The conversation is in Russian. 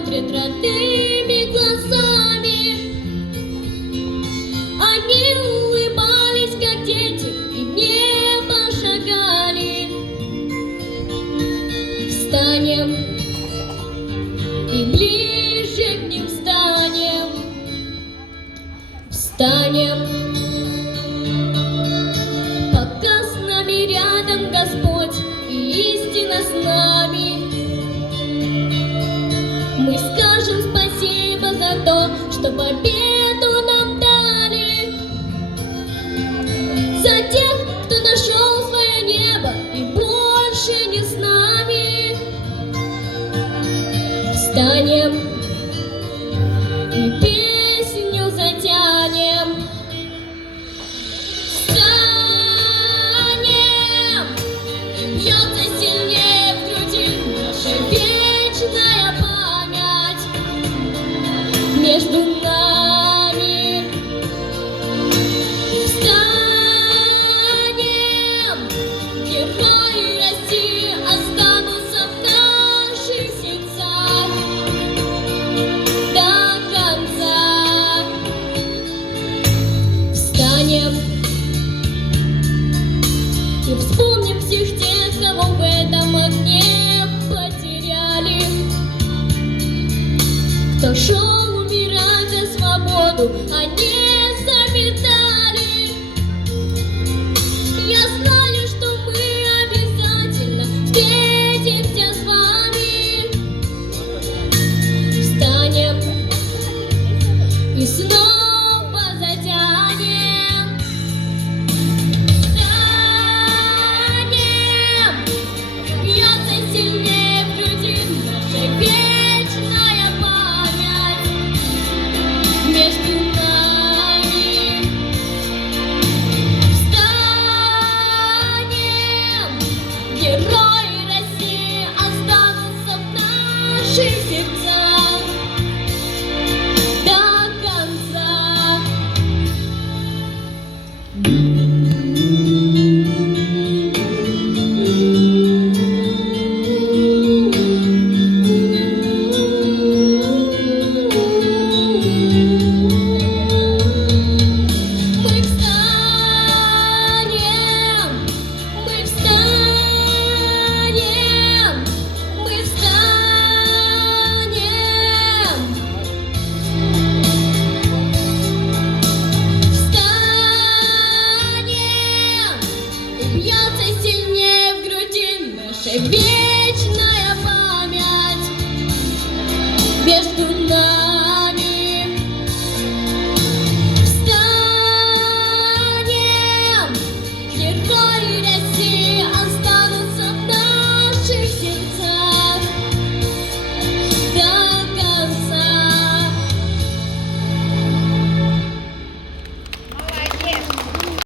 смотрят родными глазами. Они улыбались, как дети, и в небо шагали. Встанем и ближе к ним встанем. Встанем, пока с нами рядом Господь и истина с нами. Мы скажем спасибо за то, что победу нам дали, за тех, кто нашел свое небо и больше не с нами. Встанем и песню затянем. Встанем, и бьется сильнее в груди наша вечная память между нами. Встанем, герои России останутся в наших сердцах до конца. Встанем и вспомним всех тех, кого в этом огне потеряли, кто шел умирать за свободу, а не за медали. Я знаю, что мы обязательно встретимся с вами. Встанем и снова затянем. Встанем, бьется сильнее в груди наша вечная память между нами. Встанем, герои России останутся в наших сердцах до конца. Мы встанем, мы встанем, мы встанем. Встанем, и бьется сильнее в груди наша